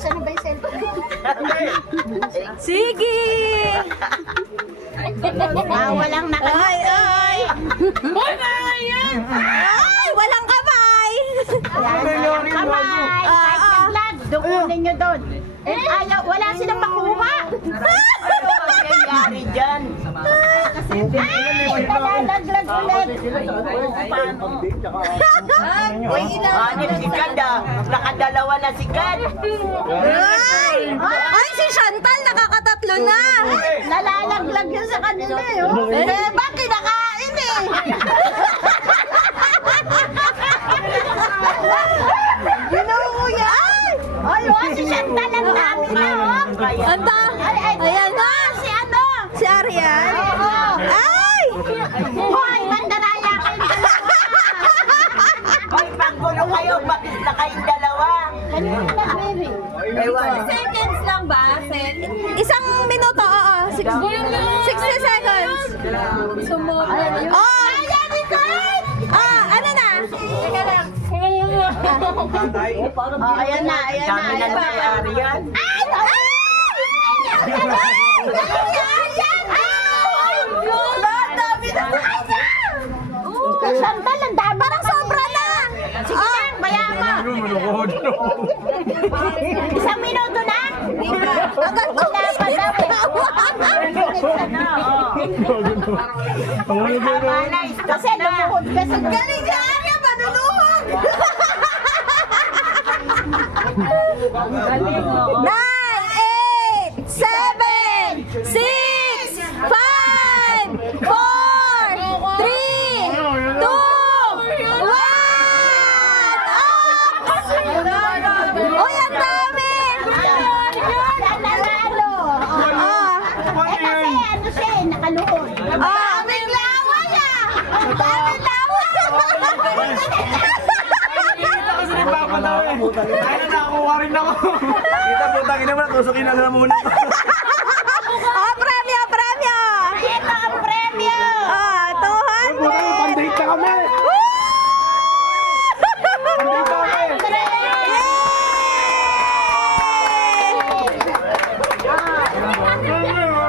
Saan na ba yung cellphone? Sige! Walang Ay, ay! Ay, walang kamay! kamay. Kahit nag-vlog, dukunin nyo doon. Ayaw, wala silang makuha. Ano mangyayari dyan? Ay, nalalaglag ulit. Hanip si Kad nakadalawa na si Kad. Ay! Ay, si Chantal nakakatatlo na! Nalalaglag yun sa kanila eh. Oh. Eh, bakit kinakain eh? Ginuho yan! Ay, oh, si Chantal ang dami na, oh. Anda! Ayan na! Si ano? Si Arian! Oo. Ay! Hoy, mandaraya kayong dalawa. Ay, paggulo kayo, bakit na kayong dalawa? Kanina nag-ring. Ewan. Seconds lang ba, Sen? Isang minuto, oo. 60 seconds. Oh! Ano na? Teka lang. Oh, ayan na, ayan na. Dami na nangyayari yan. Ay! Ay! Chantal, ang dami. Parang sobra na! Sige na, bayaan mo. Isang minuto na? Hanggang 2 minutes na. Tama na, stop Kasi na. lumuhod kasi. Galing si Arya, manuluhog! 9, 8, 7, 6, 5, 4, 3, 2, 1! Uy, ang dami! Nanalo. Eh kasi ano siya eh, nakaluhod. Daming laway ah! Daming laway! Ay, nakakuha rin ako. Kita, putang ina mo na, tusukin na lang muna.